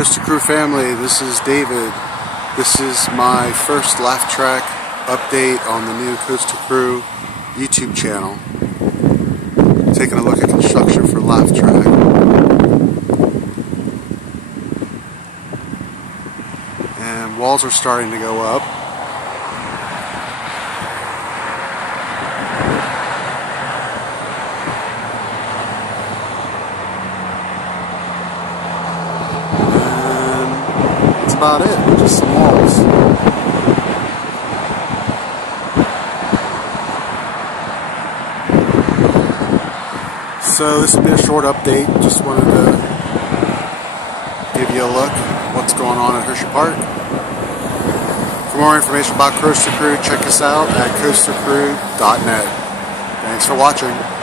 Coaster Crew family, this is David. This is my first laugh track update on the new Coaster Crew YouTube channel. Taking a look at construction for laugh track. And walls are starting to go up. About it, just some walls. So this will be a short update. Just wanted to give you a look at what's going on at Hershey Park. For more information about Coaster Crew, check us out at coastercrew.net. Thanks for watching.